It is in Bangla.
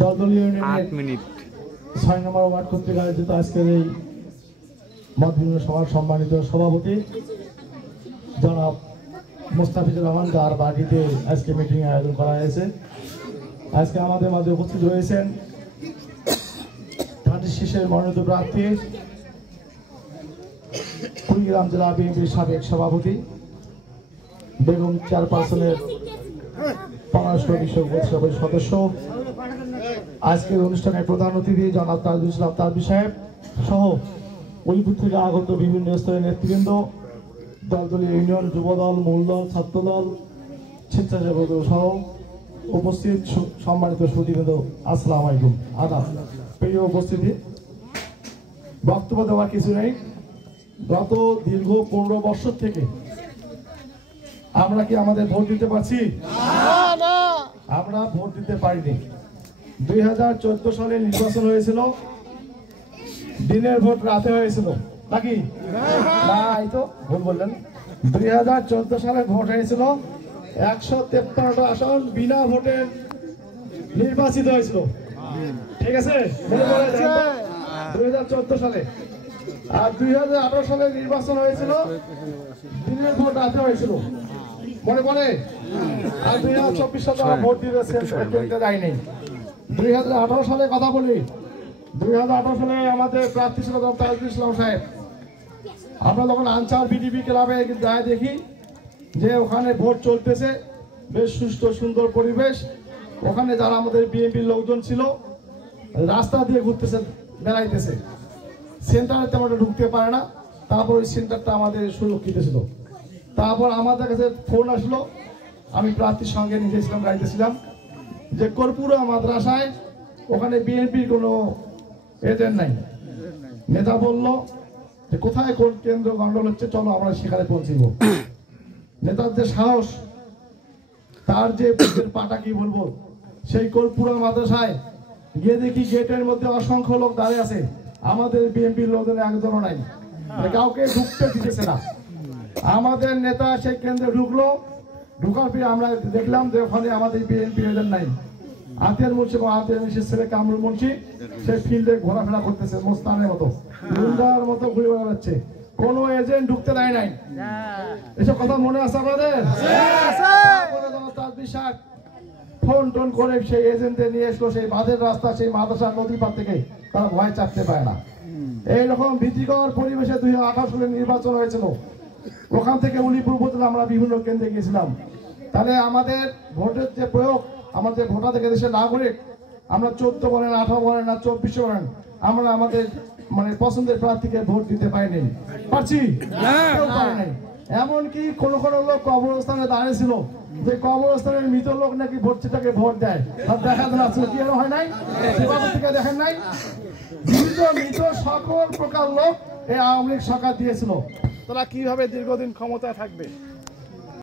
দলদলীয় ইউনিয়নের 8 মিনিট 6 নম্বর ওয়ার্ড কর্তৃক আয়োজিত আজকের এই মত বিনিময় সভার সম্মানিত সভাপতি জনাব মোস্তাফিজুর রহমান, যার বাড়িতে আজকে মিটিং আয়োজন করা হয়েছে। আজকে আমাদের মাঝে উপস্থিত রয়েছেন ধানের মনোনীত প্রার্থী কুড়িগ্রাম জেলা বিএনপির সাবেক সভাপতি বেগম চেয়ারপারসনের পররাষ্ট্র বিষয়ক বোর্ড সদস্য, আজকের অনুষ্ঠানের প্রধান অতিথি জনাব তাজুল ইসলাম তাজবি সাহেব সহ উলিপুর থেকে আগত বিভিন্ন স্তরের নেতৃবৃন্দ, দলদলীয় ইউনিয়ন, যুবদল, মূলদল, ছাত্রদল, স্বেচ্ছাসেবক সহ উপস্থিত সম্মানিত সুধীবৃন্দ, আসসালামু আলাইকুম, আদাব। প্রিয় উপস্থিতি, বক্তব্য দেওয়ার কিছু নেই। গত দীর্ঘ 15 বছর থেকে আমরা কি আমাদের ভোট দিতে পারছি? আমরা ভোট দিতে পারিনি। 2014 সালে নির্বাচন হয়েছিল, দিনের ভোট রাতে হয়েছিল নাকি? না, এই তো ভুল বললেন। 2014 সালে ভোট হয়েছিল, 153টা আসন বিনা ভোটে নির্বাচিত হয়েছিল। ঠিক আছে, 2014 সালে। আর 2018 সালে নির্বাচন হয়েছিল, দিনের ভোট রাতে হয়েছিল, মনে পড়ে? আর 2024 সালে ভোট দিয়েছেন, 2018 সালে কথা বলি। 2018 সালে আমাদের প্রার্থী ছিল তাজুল ইসলাম সাহেব। আমরা যখন আনসার বিডিপি ক্লাবে যায় দেখি যে ওখানে ভোট চলতেছে, বেশ সুষ্ঠু সুন্দর পরিবেশ। ওখানে যারা আমাদের বিএনপির লোকজন ছিল রাস্তা দিয়ে ঘুরতেছে, বেড়াইতেছে, সেন্টারে তেমন ঢুকতে পারে না। তারপর ওই সেন্টারটা আমাদের সুরক্ষিত ছিল। তারপর আমাদের কাছে ফোন আসলো, আমি প্রার্থীর সঙ্গে নিজে ছিলাম, গাড়িতেছিলাম, যে কর্পুরা মাদ্রাসায় ওখানে বিএনপির কোনো এজেন্ট নাই। নেতা বলল যে কোথায় কোন কেন্দ্র গন্ডল হচ্ছে, চলো আমরা সেখানে পৌঁছিব। নেতার যে সাহস, তার যে পাটা কি বলবো, সেই কর্পুরা মাদ্রাসায় গিয়ে দেখি গেটের মধ্যে অসংখ্য লোক দাঁড়িয়ে আছে, আমাদের বিএনপির লোকজন একজনও নাই, কাউকে ঢুকতে দিতেছে না। আমাদের নেতা সেই কেন্দ্রে ঢুকলো, ঢুকার পরে আমরা দেখলাম যে ওখানে আমাদের বিএনপি এজেন্ট নাই। আতিয়ার মুন্সি এবং আতিয়ার মুন্সির ছেলে কামরুল মুন্সি সেই ফিল্ডে ঘোরাফেরা করতেছে, মোস্তানের মতো, গুন্ডার মতো ঘুরে বেড়াচ্ছে, কোনো এজেন্ট ঢুকতে দেয় নাই। এসব কথা মনে আছে আপনাদের? ফোন টোন করে সেই এজেন্টে নিয়ে এসলো সেই বাঁধের রাস্তা, সেই মাদ্রাসা নদী পার থেকে, তারা ভয় চাপতে পায় না। এইরকম ভীতিকর পরিবেশে 2018 সালে নির্বাচন হয়েছিল। ওখান থেকে উলিপুর উপজেলা আমরা বিভিন্ন কেন্দ্রে গিয়েছিলাম। তাহলে আমাদের ভোটের যে প্রয়োগ, আমাদের ভোটার থেকে দেশের নাগরিক, আমরা 14 বলেন, 18 বলেন, না 24 বলেন, আমরা আমাদের মানে পছন্দের প্রার্থীকে ভোট দিতে পারিনি। পারছি? এমনকি কোন কোন লোক কবরস্থানে দাঁড়িয়েছিল, যে কবরস্থানের মৃত লোক নাকি ভোটটাকে ভোট দেয়, তার দেখা যাচ্ছে কি হয় নাই? সেভাবে থেকে দেখেন নাই? মৃত সকল প্রকার লোক এই আওয়ামী লীগ সরকার দিয়েছিল। তারা কিভাবে দীর্ঘদিন ক্ষমতায় থাকবে?